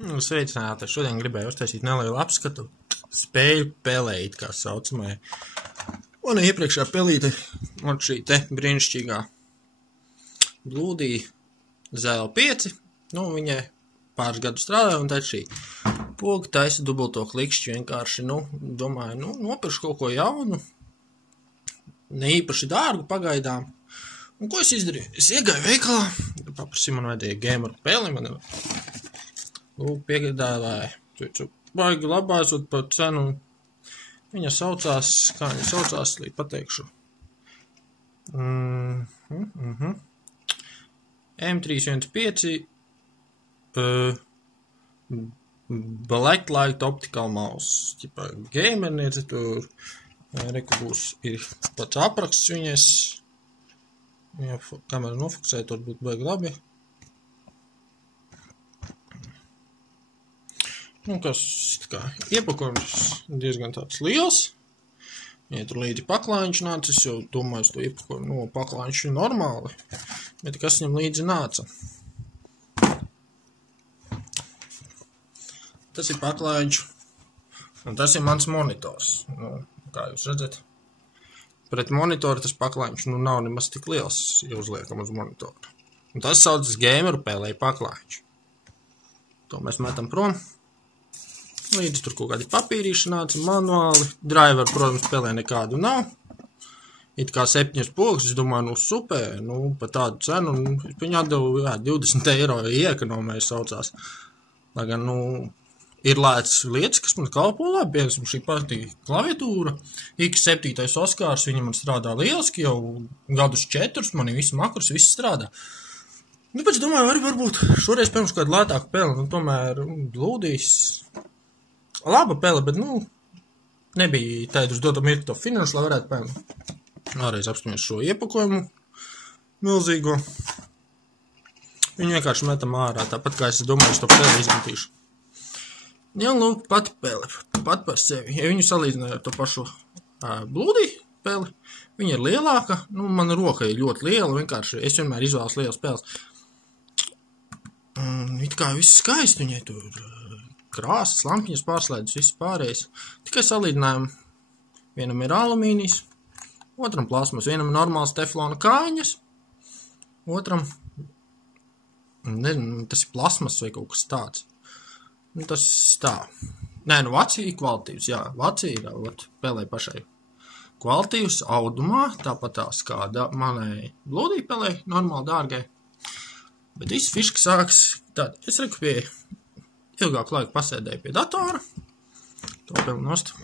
Sveicināti, šodien gribēju uztaisīt nelielu apskatu spēļu pelēt, kā saucamai. Un iepriekšā pelīte, un šī te brīnišķīgā blūdī ZL5, viņai pāris gadu strādāja, un tad šī poga taisa dubulto klikšķi vienkārši, domāju, nopiršu kaut ko jaunu, ne īpaši dārgu pagaidām. Un ko es izdarīju? Es iegāju veikalā, paprasīju, man vajadzēja gameru peli, man piegādāja, baigi labāsot par cenu. Viņa saucās, kā viņa saucās, līdz pateikšu. M315 Blacklight Optical Mouse. Ķipā gamerniece tur, reku ir pats apraksts viņas. Ja kamera nofokusē, tur būtu baigi labi. Kas kā iepakojums diezgan tāds liels. Ja tur līdzi paklājiņš nāca, es jau domāju, es to iepakojumu, paklājiņš ir normāli, bet kas viņam līdzi nāca? Tas ir paklājiņš, un tas ir mans monitors. Kā jūs redzat, pret monitoru tas paklājiņš nav nemaz tik liels, ja uzliekam uz monitoru. Un tas saucas gameru pelē paklājiņš. To mēs metam prom. Līdz tur kaut kādi papīrīši nāca, manuāli. Driver, protams, pelē nekādu nav. It kā 7 pogas, es domāju, super, par tādu cenu. Viņi atdevu 20 eiro iekonomēju saucās. Lai gan, ir lētas lietas, kas man kalpo labi. Piemēram, šī pati klaviatūra. X7 Oskars, viņa man strādā lieliski, jau gadus 4, man visi makros, viss strādā. Pēc domāju, varbūt šoreiz pirms kādu lētāku peli, tomēr blūdīs. Laba pele, bet, nebija tādu uz dotu mirkli to finanšu, lai varētu pēli. Vēlreiz apskamies šo iepakojumu milzīgo. Viņu vienkārši metam ārā, tāpat kā es domāju, es to peli izmetīšu. Ja, pati pele, pat par sevi. Ja viņu salīdzināju ar to pašu blūdī peli, viņa ir lielāka, mana roka ir ļoti liela, vienkārši es vienmēr izvēlos lielas peles. It kā viss skaisti, viņai tur krāsas, lampiņas pārslēdus, viss pārējais. Tikai salīdzinājumi. Vienam ir alumīnijas, otram plasmas, vienam ir normāls teflona kājiņas, otram, nezinu, tas ir plasmas vai kaut kas tāds. Tas tā. Nē, vacī kvalitīvs, jā, vacī ir, pelē pašai kvalitīvs, audumā, tāpat tās kā manai blūdī pelē, normāli dārgai. Bet viss fiška sāks tād, es reku pie ilgāku laiku pasēdēju pie datora, to peli nost.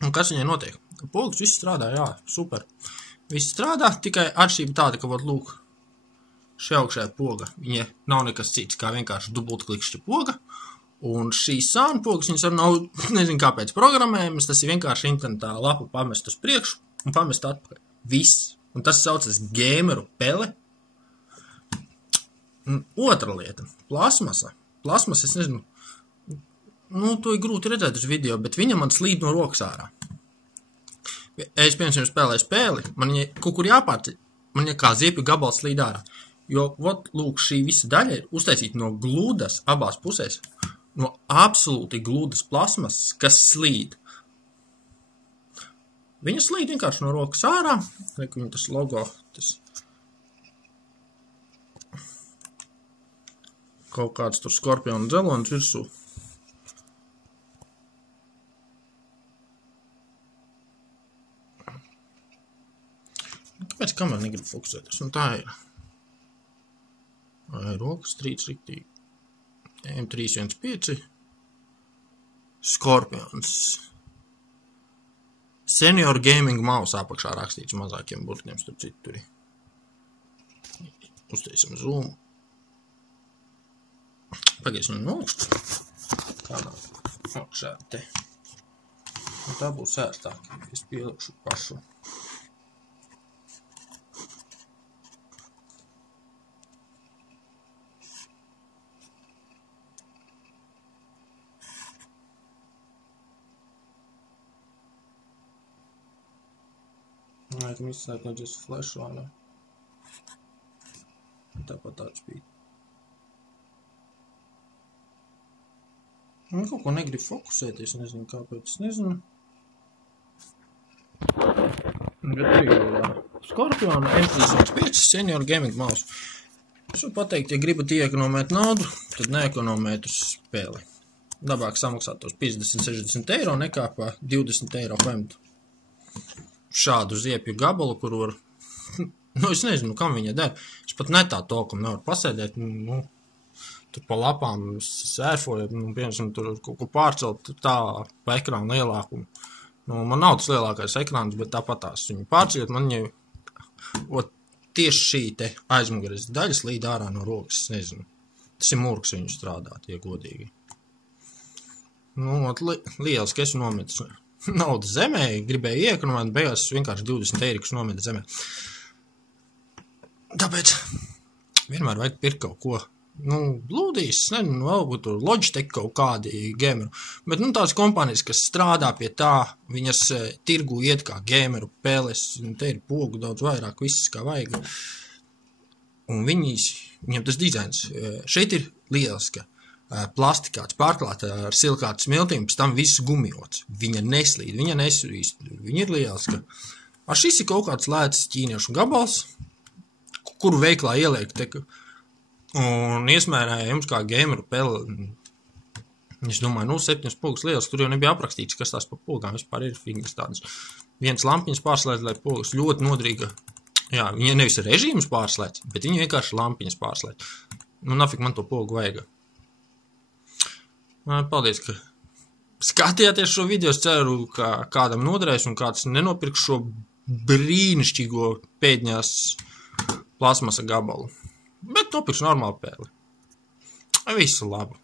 Un kas viņai notiek? Pogas viss strādā, jā, super. Viss strādā, tikai atšķība tāda, ka, lūk, šī augšējā poga, viņa nav nekas cits, kā vienkārši dubultklikšķa poga, un šīs sānu pogas, viņas nav, nezinu kāpēc programmējumas, tas ir vienkārši internetā lapu pamest uz priekšu un pamest atpakaļ. Viss. Un tas saucas gameru pele. Otra lieta, plasmasa. Plasmas, es nezinu, to ir grūti redzēt uz video, bet viņa man slīd no rokas ārā. Es, piemēram, spēlēju spēli, man viņa kaut kur jāpārceļ, man viņa kā ziepju gabals slīd ārā. Jo, lūk, šī visa daļa ir uztaisīta no glūdas abās pusēs, no absolūti glūdas plasmas, kas slīd. Viņa slīd vienkārši no rokas ārā, reku viņa tas logo, tas kaut kāds tur skorpionu dzelonis virsū. Kāpēc kamera negrib fokusēties? Un tā ir. Rokas strīds riktīgi. M315 Scorpions. Senior Gaming Mouse apakšā rakstīts mazākiem burtiem, starp citu tur. Uztaisim zoomu. Pagaidzi viņu nolūkstu. Kādā augšā te. Un tā būs ērtāk. Es pielikšu pašu. Laikam izslēgnoties flash vai ne? Tāpat tāds bija. Man kaut ko negrib fokusēties, nezinu kāpēc, nezinu. Bet Scorpion M365 Senior Gaming Mouse. Es varu pateikt, ja gribat iekonomēt naudu, tad neekonomēt uz spēli. Labāk samaksāt tos 50-60 eiro nekā pa 20 eiro paņemt šādu ziepju gabalu, kur var... Nu, es nezinu, kam viņa der. Es pat netā tolkam nevaru pasēdēt, nu, tur pa lapām sērfojot, nu, piemēram, tur kaut ko pārcelt tā pa ekrānu lielākumu. Nu, man nav tas lielākais ekrāns, bet tāpatās viņu pārcelt, man jau tieši šī te aizmugares daļas līd ārā no rokas, es nezinu. Tas ir murgs viņu strādāt, ja godīgi. Nu, lieliski es nometu naudu zemē, gribēju iekonomēt, beigās vienkārši 20 eirikus nometu zemē. Tāpēc vienmēr vajag pirkt kaut ko, nu, blūdīs, nezinu, varbūt tur Logitech kaut kādi gameru, bet, nu, tās kompānijas, kas strādā pie tā, viņas tirgu iet kā gameru peles, te ir pogu daudz vairāk, viss kā vajag, un viņiem tas dizains, šeit ir lieliska, plastikāts, pārklāta ar silikātu smiltīm, pēc tam viss gumiots, viņa neslīd, viņa nesvīst, viņa ir lieliska. Ar šis ir kaut kāds lēts ķīniešu gabals, kuru veiklā ieliek te, un iesmērēja jums kā gameru peli, es domāju, nu, 7 pogas lielas, tur jau nebija aprakstīts, kas tās pa pogām vispār ir figņas tādas. Viens lampiņas pārslēdz, lai pogas ļoti nodrīga, jā, viņa nevis režīmus pārslēdz, bet viņa vienkārši lampiņas pārslēdz. Nu, nafik man to pogu vajag. Paldies, ka skatījāties šo video, es ceru, ka kādam noderēs un kāds nenopirks šo brīnišķīgo pēdņās plasmasa gabalu. Bet nopirks normālu pēli. Visu labu.